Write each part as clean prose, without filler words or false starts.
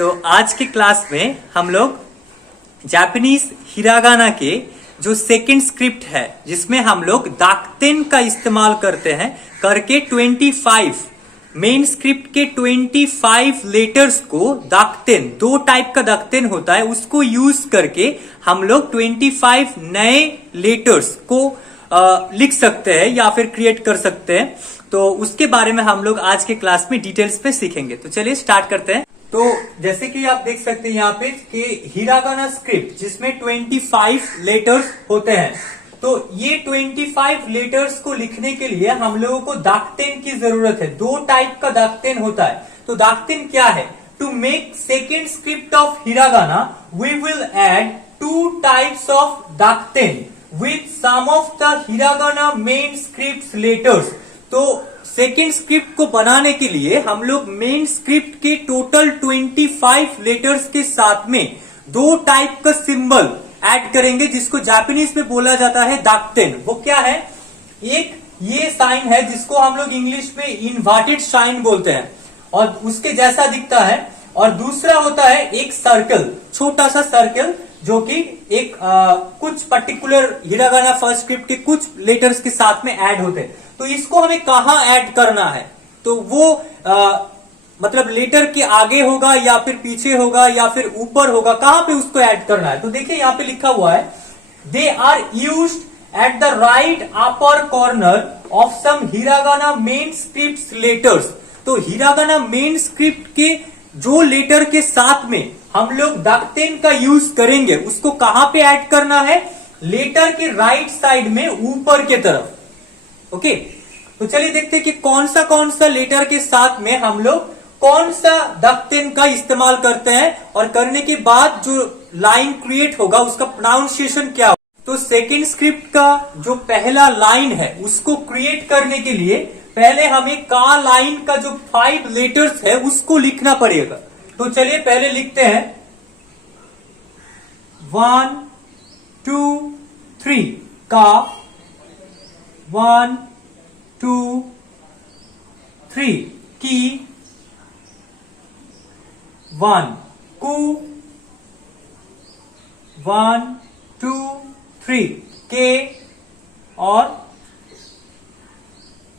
तो आज के क्लास में हम लोग जापानीज हिरागाना के जो सेकंड स्क्रिप्ट है जिसमें हम लोग दाक्तेन का इस्तेमाल करते हैं करके 25 मेन स्क्रिप्ट के 25 लेटर्स को दाक्तेन, दो टाइप का दाक्तेन होता है, उसको यूज करके हम लोग 25 नए लेटर्स को लिख सकते हैं या फिर क्रिएट कर सकते हैं। तो उसके बारे में हम लोग आज के क्लास में डिटेल्स पे सीखेंगे। तो चलिए स्टार्ट करते हैं। तो जैसे कि आप देख सकते हैं यहाँ पे कि हिरागाना स्क्रिप्ट जिसमें 25 लेटर्स होते हैं, तो ये 25 लेटर्स को लिखने के लिए हम लोगों को दाक्तेन की जरूरत है। दो टाइप का दाक्तेन होता है। तो दाक्तेन क्या है? To make second script of hiragana we will add 2 types of dakuten with some of the hiragana main scripts letters। तो सेकेंड स्क्रिप्ट को बनाने के लिए हम लोग मेन स्क्रिप्ट के टोटल 25 लेटर्स के साथ में दो टाइप का सिंबल ऐड करेंगे जिसको जापानीज में बोला जाता है दाक्तेन। वो क्या है? एक ये साइन है जिसको हम लोग इंग्लिश में इन्वर्टेड साइन बोलते हैं और उसके जैसा दिखता है, और दूसरा होता है एक सर्कल, छोटा सा सर्कल जो कि एक कुछ पर्टिकुलर हिरागाना फर्स्ट स्क्रिप्ट के कुछ लेटर्स के साथ में ऐड होते हैं। तो इसको हमें कहाँ ऐड करना है? तो वो मतलब लेटर के आगे होगा या फिर पीछे होगा या फिर ऊपर होगा, कहाँ पे उसको ऐड करना है? तो देखिए यहाँ पे लिखा हुआ है they are used at the right upper corner of some hiragana main script letters. तो हिरागाना मेन स्क्रिप्ट के जो लेटर के साथ में हम लोग दाक्तेन का यूज करेंगे उसको कहां पे ऐड करना है? लेटर के राइट साइड में ऊपर के तरफ। ओके, तो चलिए देखते हैं कि कौन सा लेटर के साथ में हम लोग कौन सा दाक्तेन का इस्तेमाल करते हैं और करने के बाद जो लाइन क्रिएट होगा उसका प्रोनाउंसिएशन क्या होगा। तो सेकेंड स्क्रिप्ट का जो पहला लाइन है उसको क्रिएट करने के लिए पहले हमें का लाइन का जो 5 लेटर्स है उसको लिखना पड़ेगा। तो चलिए पहले लिखते हैं 1 2 3 का 1 2 3 की 1 कु 1 2 3 के और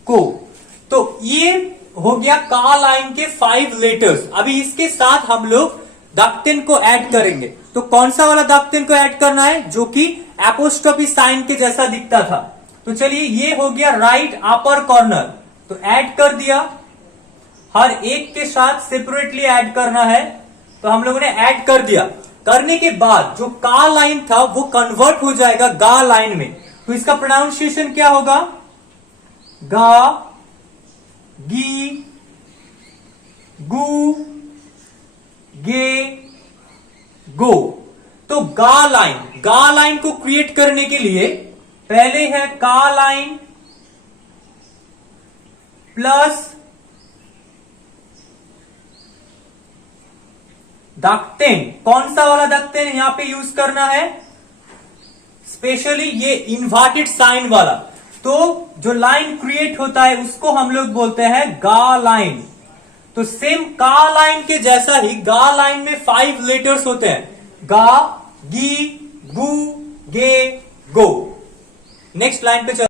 को। तो ये हो गया का लाइन के 5 लेटर्स। अभी इसके साथ हम लोग दाक्तेन को ऐड करेंगे। तो कौन सा वाला दाक्तेन को ऐड करना है? जो कि एपोस्ट्रोफी साइन के जैसा दिखता था। तो चलिए ये हो गया राइट अपर कॉर्नर, तो ऐड कर दिया। हर एक के साथ सेपरेटली ऐड करना है, तो हम लोगों ने ऐड कर दिया। करने के बाद जो का लाइन था वो कन्वर्ट हो जाएगा गा लाइन में। तो इसका प्रोनाउंसिएशन क्या होगा? गा गी गु गे गो। तो गा लाइन को क्रिएट करने के लिए पहले है का लाइन प्लस दाक्तेन। कौन सा वाला दाक्तेन यहां पे यूज करना है? स्पेशली ये इन्वर्टेड साइन वाला। तो जो लाइन क्रिएट होता है उसको हम लोग बोलते हैं गा लाइन। तो सेम का लाइन के जैसा ही गा लाइन में 5 लेटर्स होते हैं, गा गी गु गे गो। नेक्स्ट लाइन पे चलो।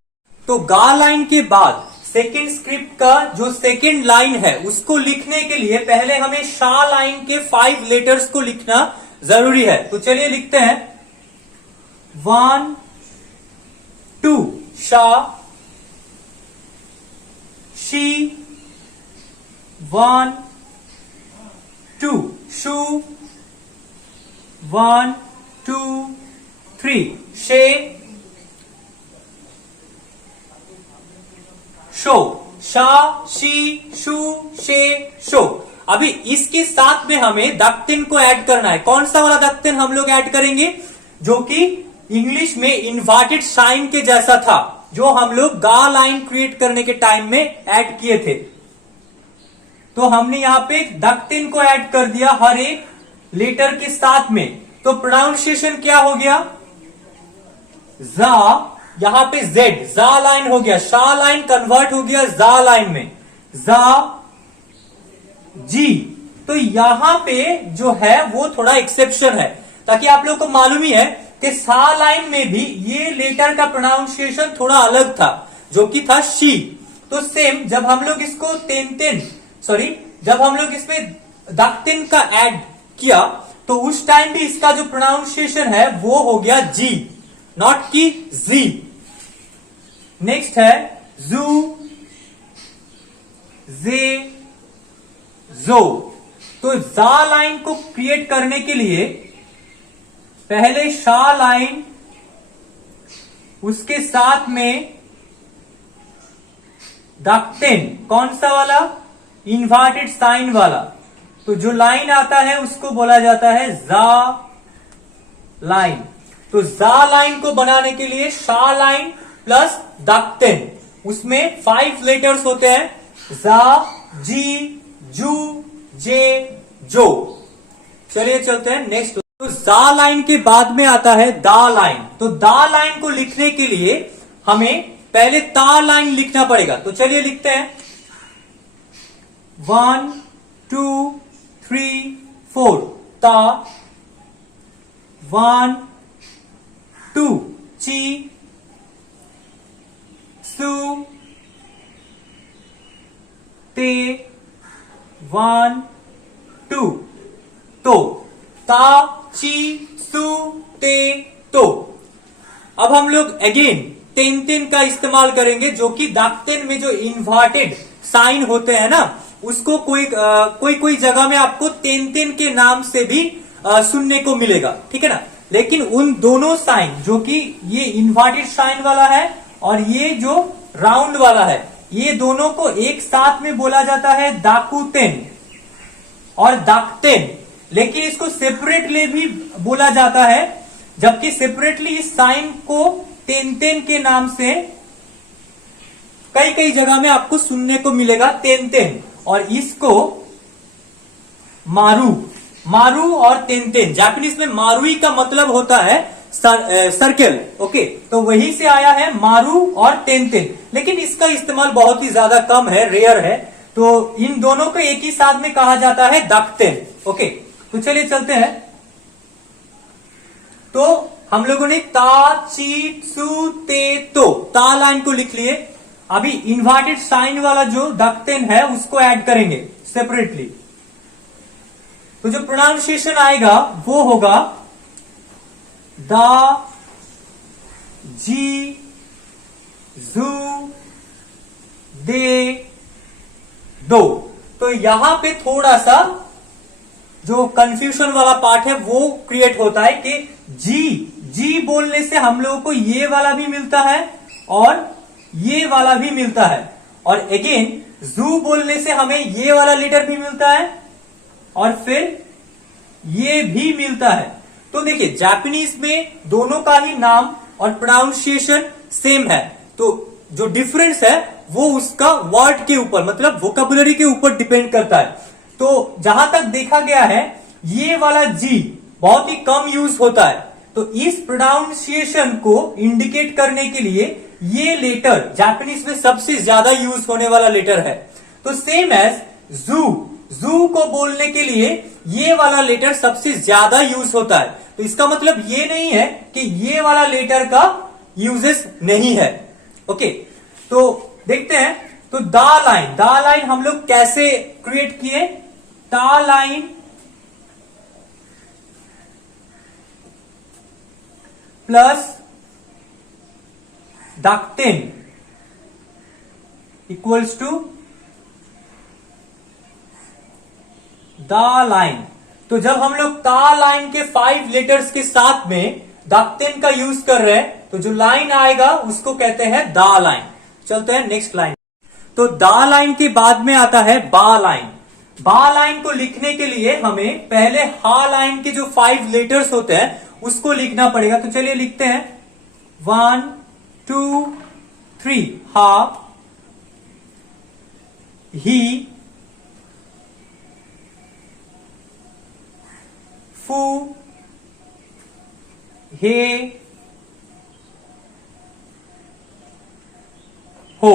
तो गा लाइन के बाद सेकेंड स्क्रिप्ट का जो सेकेंड लाइन है उसको लिखने के लिए पहले हमें शा लाइन के 5 लेटर्स को लिखना जरूरी है। तो चलिए लिखते हैं 1 2 शा शी 1 2 शू 1 2 3 शे शो शा शी शू शे शो। अभी इसके साथ में हमें दाक्तेन को ऐड करना है। कौन सा वाला दाक्तेन हम लोग ऐड करेंगे? जो कि इंग्लिश में इन्वर्टेड साइन के जैसा था, जो हम लोग गा लाइन क्रिएट करने के टाइम में ऐड किए थे। तो हमने यहां पे दाक्तेन को ऐड कर दिया हर एक लेटर के साथ में। तो प्रोनाउंसिएशन क्या हो गया? जा, यहां पे जेड जा लाइन हो गया, शा लाइन कन्वर्ट हो गया जा लाइन में, जा जी। तो यहां पे जो है वो थोड़ा एक्सेप्शन है, ताकि आप लोग को मालूम ही है कि सा लाइन में भी ये लेटर का प्रोनाउंसिएशन थोड़ा अलग था, जो कि था शी। तो सेम जब हम लोग इसको जब हम लोग इसमें दाक्तिन का ऐड किया, तो उस टाइम भी इसका जो प्रोनाउंसिएशन है वो हो गया जी, नॉट की जी। नेक्स्ट है जू, जे, जो। तो जा लाइन को क्रिएट करने के लिए पहले शा लाइन, उसके साथ में दाक्तिन, कौन सा वाला, इन्वर्टेड साइन वाला। तो जो लाइन आता है उसको बोला जाता है जा लाइन। तो जा लाइन को बनाने के लिए शा लाइन प्लस दाक्तिन, उसमें 5 लेटर्स होते हैं, जा, जी, जू, जे, जो। चलिए चलते हैं नेक्स्ट। तो जा लाइन के बाद में आता है दा लाइन। तो दा लाइन को लिखने के लिए हमें पहले ता लाइन लिखना पड़ेगा। तो चलिए लिखते हैं 1 2 3 4 ता, 1 2 ची, सु, ते, 1 2 तो, ता, ची, सु, ते, तो। अब हम लोग अगेन तेन का इस्तेमाल करेंगे, जो कि दाक्तिन में जो इन्वर्टेड साइन होते हैं ना, उसको कोई जगह में आपको तेन के नाम से भी सुनने को मिलेगा, ठीक है ना। लेकिन उन दोनों साइन, जो कि ये इन्वर्टेड साइन वाला है और ये जो राउंड वाला है, ये दोनों को एक साथ में बोला जाता है दाकुतेन और दाक्तिन। लेकिन इसको सेपरेटली भी बोला जाता है, जबकि सेपरेटली इस साइन को तेन के नाम से कई जगह में आपको सुनने को मिलेगा, तेन। और इसको मारू और तेन। जापानीज में मारुई का मतलब होता है सर्कल, ओके। तो वहीं से आया है मारू और तेन। लेकिन इसका इस्तेमाल बहुत ही ज्यादा कम है, रेयर है। तो इन दोनों को एक ही साथ में कहा जाता है दाक्तिन, ओके। तो चलिए चलते हैं। तो हम लोगों ने ता, ची, सु, ते, तो ता लाइन को लिख लिए। अभी इन्वर्टेड साइन वाला जो दाक्तिन है उसको ऐड करेंगे सेपरेटली। तो जो प्रोनाउंसिएशन आएगा वो होगा दा, जी, जू, दे, दो। तो यहां पे थोड़ा सा जो कंफ्यूजन वाला पार्ट है वो क्रिएट होता है कि जी बोलने से हम लोगों को ये वाला भी मिलता है और ये वाला भी मिलता है, और अगेन जू बोलने से हमें ये वाला लेटर भी मिलता है और फिर ये भी मिलता है। तो देखिए जापानीज में दोनों का ही नाम और प्रोनाउंसिएशन सेम है। तो जो डिफरेंस है वो उसका वर्ड के ऊपर, मतलब वोकैबुलरी के ऊपर डिपेंड करता है। तो जहां तक देखा गया है ये वाला जी बहुत ही कम यूज होता है। तो इस प्रोनाउंसिएशन को इंडिकेट करने के लिए ये लेटर जापानीज में सबसे ज्यादा यूज होने वाला लेटर है। तो सेम एज जू को बोलने के लिए ये वाला लेटर सबसे ज्यादा यूज होता है। तो इसका मतलब ये नहीं है कि ये वाला लेटर का यूजेस नहीं है, ओके। तो देखते हैं। तो दा लाइन हम लोग कैसे क्रिएट किए। ता लाइन प्लस दाक्तिन इक्वल्स टू दा लाइन। तो जब हम लोग ता लाइन के 5 लेटर्स के साथ में दाक्तिन का यूज कर रहे हैं, तो जो लाइन आएगा उसको कहते हैं दा लाइन। चलते हैं नेक्स्ट लाइन। तो दा लाइन के बाद में आता है बा लाइन। बा लाइन को लिखने के लिए हमें पहले हा लाइन के जो 5 लेटर्स होते हैं उसको लिखना पड़ेगा। तो चलिए लिखते हैं 1 2 3 हा, ही, फू, हे, हो।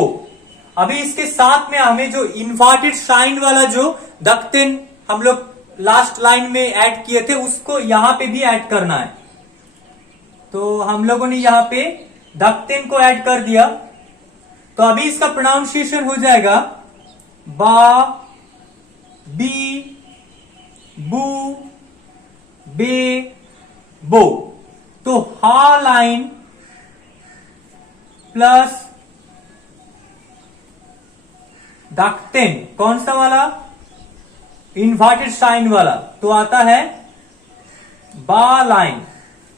अभी इसके साथ में हमें जो इन्वर्टेड साइन वाला जो दाक्तिन हम लोग लास्ट लाइन में ऐड किए थे उसको यहां पे भी ऐड करना है। तो हम लोगों ने यहां पे दक्तेन को ऐड कर दिया। तो अभी इसका प्रोनाउंसिएशन हो जाएगा बा, बी, बू, बे, बो। तो हा लाइन प्लस दक्तेन, कौन सा वाला? इन्वर्टेड साइन वाला, तो आता है बा लाइन।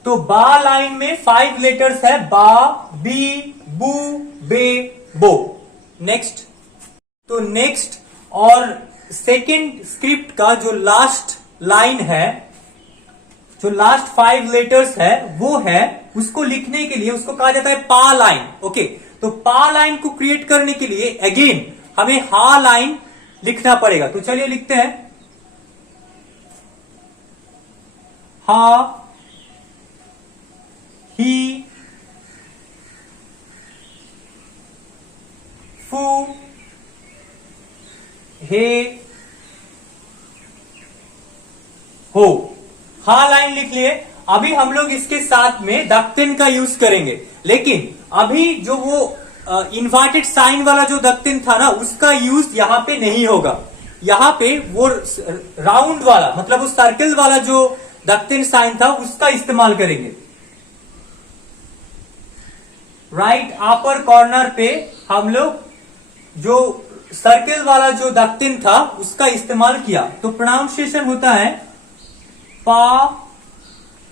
तो बा लाइन में 5 लेटर्स है, बा, बी, बू, बे, बो। नेक्स्ट, तो नेक्स्ट और सेकेंड स्क्रिप्ट का जो लास्ट लाइन है, जो लास्ट 5 लेटर्स है वो है, उसको लिखने के लिए उसको कहा जाता है पा लाइन। ओके, तो पा लाइन को क्रिएट करने के लिए अगेन हमें हा लाइन लिखना पड़ेगा। तो चलिए लिखते हैं हा, ही, फू, हे, हो। हा लाइन लिख लिए। अभी हम लोग इसके साथ में दक्तेन का यूज करेंगे, लेकिन अभी जो वो इन्वर्टेड साइन वाला जो दक्तेन था ना, उसका यूज यहां पे नहीं होगा। यहां पे वो राउंड वाला, मतलब वो सर्कल वाला जो दक्तेन साइन था उसका इस्तेमाल करेंगे। राइट अपर कॉर्नर पे हम लोग जो सर्कल वाला जो दक्तेन था उसका इस्तेमाल किया। तो प्रोनाउंसिएशन होता है पा,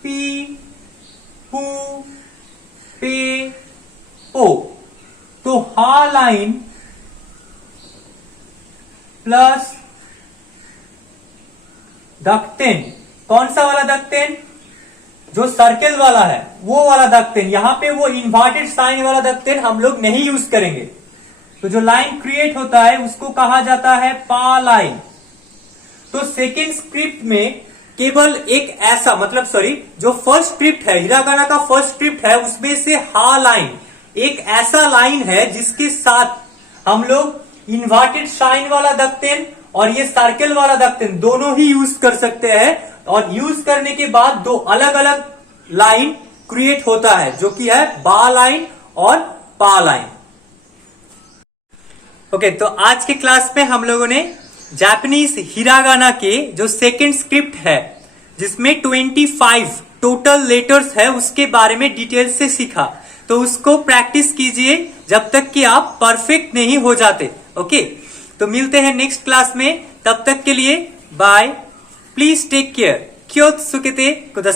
पी, पू, पे, पो। तो हा लाइन प्लस दक्तेन, कौन सा वाला दक्तेन? जो सर्कल वाला है वो वाला दक्तेन। यहां पे वो इन्वर्टेड साइन वाला दक्तेन हम लोग नहीं यूज करेंगे। तो जो लाइन क्रिएट होता है उसको कहा जाता है पा लाइन। तो सेकेंड स्क्रिप्ट में केवल एक ऐसा, मतलब सॉरी, जो फर्स्ट स्क्रिप्ट है, हिरागाना का फर्स्ट स्क्रिप्ट है, उसमें से हा लाइन एक ऐसा लाइन है जिसके साथ हम लोग इन्वर्टेड साइन वाला दक्तेन और ये सर्कल वाला दक्तेन दोनों ही यूज कर सकते हैं। और यूज करने के बाद दो अलग अलग लाइन क्रिएट होता है, जो कि है बा लाइन और पा लाइन। ओके, तो आज के क्लास में हम लोगों ने जापानीज हिरागाना के जो सेकेंड स्क्रिप्ट है, जिसमें 25 टोटल लेटर्स है, उसके बारे में डिटेल से सीखा। तो उसको प्रैक्टिस कीजिए जब तक कि आप परफेक्ट नहीं हो जाते। ओके, तो मिलते हैं नेक्स्ट क्लास में। तब तक के लिए बाय। Please take care. क्योत्सुकेते कुदासाई।